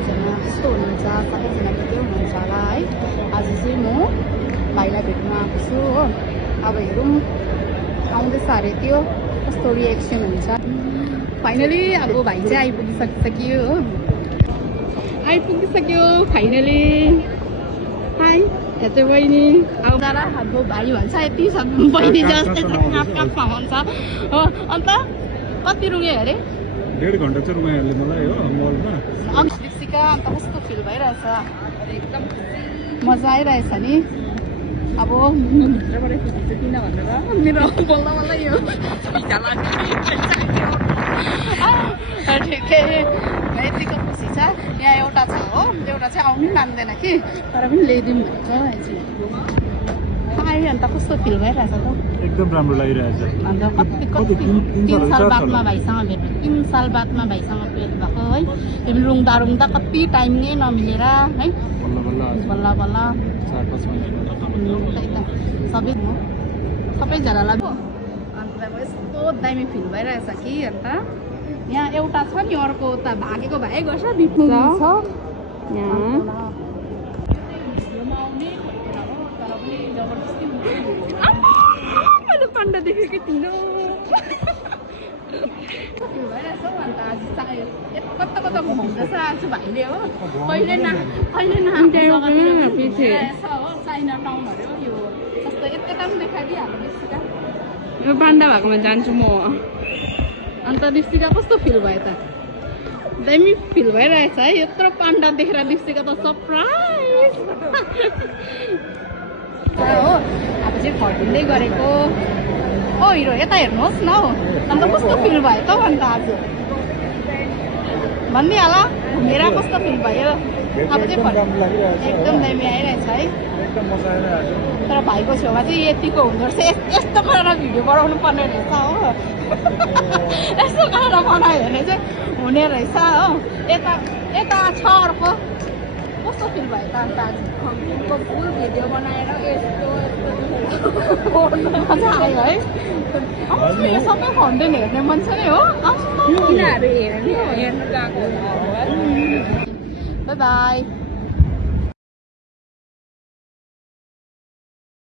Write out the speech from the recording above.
सबैजना कस्तो हुनुहुन्छ सबैजना के हुनुहुन्छ होला है। आज चाहिँ म भाइलाई भेट्न आएको छु हो। अब हेरौँ आउँदैछ अरे त्यो कस्तो रिएक्सन हुन्छ। फाइनली अब भाइ चाहिँ आइपुगिसक्यो हो, आइपुगिसक्यो फाइनली। हाई यता बहिनी अब हाम्रो भाइ भन्छ यति छ बहिनी जस्तै छ कापमा भन्छ हो। अन्त कति रुङ्यो अरे 1.5 घन्टा चाहिँ रुङ्यो मलाई हो मलमा। अभिषेका अन्त कस्तो फिल भइरहेछ, एकदम मजा आइरहेछ नि। अब भित्रबाट खिच्छु किन भनेर मेरो बल्ल बल्ल यो ठिकै यतिको खुसी छ। यहाँ एउटा छ हो, एउटा चाहिँ आउनु मान्दैन कि, तर पनि ल्याइदिउँ भन्छ। आयो अन्त कस्तो फिल भइरहेछ त? एकदम राम्रो लागिरहेछ। अन्त कति 3 साल बादमा भाइसँग भेट, 3 साल बादमा भाइसँग भेट भएको है। तिमी रुङ्दा कति टाइम नै नमिलेर है, बल्ल बल्ल 4-5 महिना सबैजनालाई अन्त यस्तो दामी फिल भइरहेछ कि। अन्त यहाँ एउटा छ नि, अर्को त भागेको भाइ गर्छ बित्नु छ पाण्डा देखेको तिनो भइरहेछ हौ। अन्त आज कता कता घुमाउँदैछ आज भाइले हो। कहिले न चाइना टाउनहरू हो यो, जस्तो यता पनि देखाइदिइहाल्नु ऋषिका। यो पाण्डा भएकोमा जान्छु म। अन्त ऋषिका कस्तो फिल भयो त? दामी फिल भइरहेछ है। यत्रो पाण्डा देखेर ऋषिका त सरप्राइज हो। अब चाहिँ फर्किँदै गरेको ओ हिरो यता हेर्नुहोस् न हौ। अन्त कस्तो फिल भयो त अन्त आज भनिदिइहाल घुमेर कस्तो फिल भयो। अब चाहिँ एकदम दामी आइरहेछ है। तर भाइको छेउमा चाहिँ यतिको हुँदो रहेछ, यस्तो गरेर भिडियो बनाउनु पर्ने रहेछ हो। यस्तो गरेर बनायो भने चाहिँ हुने रहेछ हो। यता छ अर्को कस्तो फिल भयो त अन्त आज फुल भिडियो बनाएर यस्तो मजा आयो है। यो सबै कन्टेन्ट हेर्ने मान्छे नै हो। यिनीहरू हेर्नु गएको। By by.